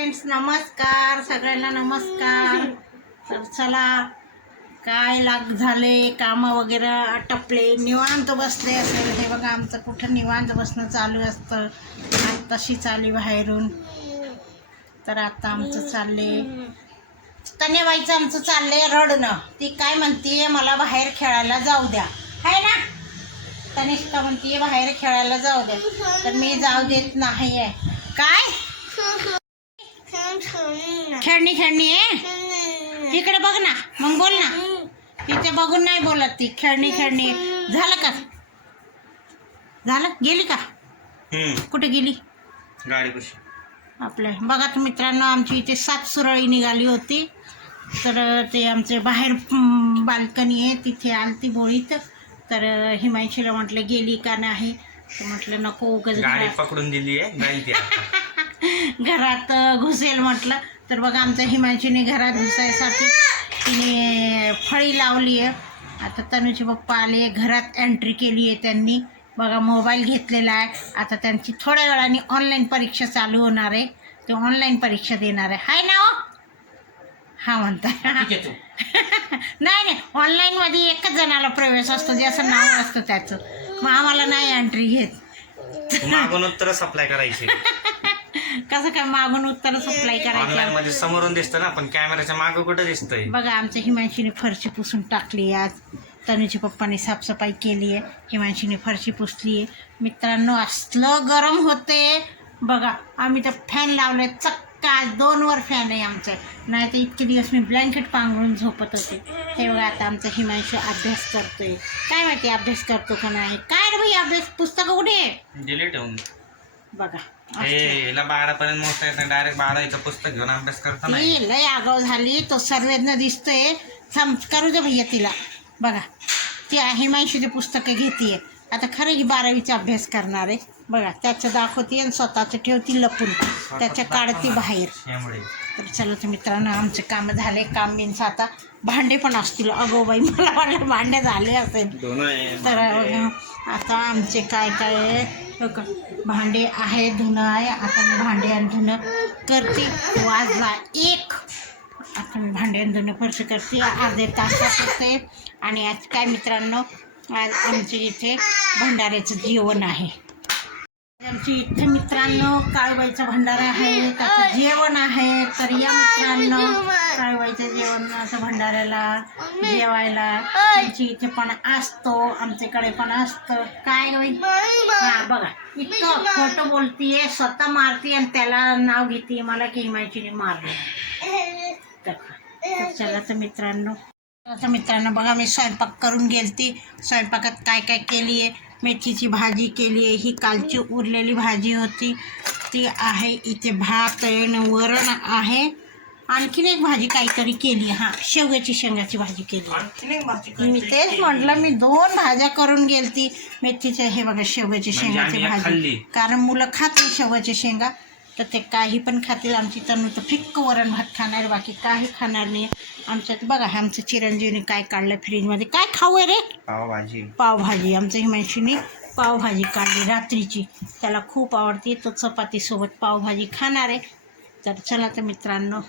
Friends नमस्कार सगळ्यांना नमस्कार. तर चला काय लाग झाले कामं वगैरे आटपले निवांत बसले असेल. हे बघा आमचं कुठं निवांत बसणं चालू असतं. आणि तशी चाली बाहेरून. तर आता आमचं चालले. तन्यबाईचं आमचं चाललंय रडणं. ती काय म्हणतीये मला बाहेर खेळायला जाऊ द्या. आहे ना? तनिष्का म्हणतीये बाहेर खेळायला जाऊ द्या. तर मी जाऊ देत नाही आहे काय? खेळणी. खेळणी आहे इकडे बघ ना मग बोल ना. तिथे बघून नाही बोलत ती. खेळणी खेळणी. आहे. झालं का? झालं? गेली का? हम्म. कुठे गेली? गाडी कशी आपल्या बघा तर मित्रांनो आमची इथे सात सुरळी निघाली होती. तर ते आमचे बाहेर बाल्कनी आहे. तिथे आलती बोळीत. तर हिमांशीला म्हटलं गेली का नाही? म्हटलं नको उगाच गाडी पकडून दिली आहे. घरात घुसेल म्हटलं. तर बघा आमच्या हिमांशीने घरात घुसायसाठी तिने फळी लावली आहे. आता तनुचे पप्पा आले घरात एंट्री केली आहे त्यांनी. बघा मोबाईल घेतलेला आहे. आता त्यांची थोड्या वेळाने ऑनलाईन परीक्षा चालू होणार आहे. ते ऑनलाईन परीक्षा देणार आहे. हाय ना हो? हा म्हणताय ठीक आहे तू. नाही नाही. ऑनलाईनमध्ये एकच जणाला प्रवेश असतो. ज्याचं नाव असतं त्याचं. मग आम्हाला नाही एंट्री घेत. सप्लाय करायची. कसं काय मागून उत्तर सप्लाय ऑनलाईन करायचं? मध्ये समोरून दिसतं ना पण कॅमेऱ्याच्या मागं कुठं दिसतंय? बघा आमच्या हिमांशीने फरशी पुसून टाकली आज. तनुच्या पप्पाने साफसफाई केली आहे. हिमांशीने फरशी पुसली आहे मित्रांनो असलं गरम होते. बघा आम्ही तर फॅन लावले. चक्का दोन वर फॅन आहे आमचा. नाही तर इतके दिवस मी ब्लँकेट पांघरून झोपत होते. हे बघा आता आमचा हिमांशू अभ्यास करतोय. काय माहिती अभ्यास करतो का नाही? काय रे भाई अभ्यास? पुस्तकं कुठे आहे डिलीट होऊन. बघा. हिला बारा पर्यंत मोठं येतं डायरेक्ट बाराचं पुस्तक घेऊन अभ्यास करता नाही ती लय आगाव झाली तो सर्वेदना दिसतोय. थांब करू दे भैया तिला. बघा ती हिमांशूची पुस्तकं घेतीये. आता खरं ही बारावीचा अभ्यास करणार आहे. बघा त्याचं दाखवते आणि स्वतःचं ठेवती लपून. त्याच्या काढती बाहेर. तर चला तर मित्रांनो आमचे काम झाले काम बिनचं आता भांडे पण असतील. अगो बाई मला वाटलं भांडे झाले असेल. तर आता आमचे काय काय आहे? भांडे आहे धुणं आहे. आता मी भांडे आणि धुणं करते. वाजला एक. आता मी भांडे आणि धुणं फरशी करते. अर्धे तासात होते आणि आज काय मित्रांनो? आज आमच्या इथे भंडाऱ्याचं जेवण आहे. आमची इथे मित्रांनो काळबाईचा भंडारा आहे त्याचं जेवण आहे. तर या मित्रांनो काळबाईचं जेवण असं भंडाऱ्याला जेवायला आमची इथे पण असतो आमच्याकडे पण असतं. काय हा बघा इतकं खोटं बोलतीये स्वतः मारती आणि त्याला नाव घेते मला की हिमायचीने मारलं. तर तर चला तर मित्रांनो आता मित्रांनो बघा मी स्वयंपाक करून गेलती. स्वयंपाकात काय काय केली आहे मेथीची भाजी केली आहे. ही कालची उरलेली भाजी होती. ती आहे इथे भात वरण आहे. आणखीन एक भाजी काहीतरी केली. हां शेवग्याची शेंगाची भाजी केली मी तेच म्हटलं मी दोन भाज्या करून गेलती. मेथीचे हे बघा शेवग्याची म्हणजे शेंगाची भाजी. कारण मुलं खातील शेवगाची शेंगा. तर ते काही पण खातील. आमची तनू तर फिक्क वरण भात खाणार बाकी काही खाणार नाही. आमच्यात बघा आमचं चिरंजीवने काय काढलं फ्रीजमध्ये. काय खाऊ आहे रे? पावभाजी. पावभाजी. आमच्या हिमांशीने पावभाजी काढली रात्रीची. त्याला खूप आवडते. तो चपातीसोबत पावभाजी खाणार आहे. तर चला तर मित्रांनो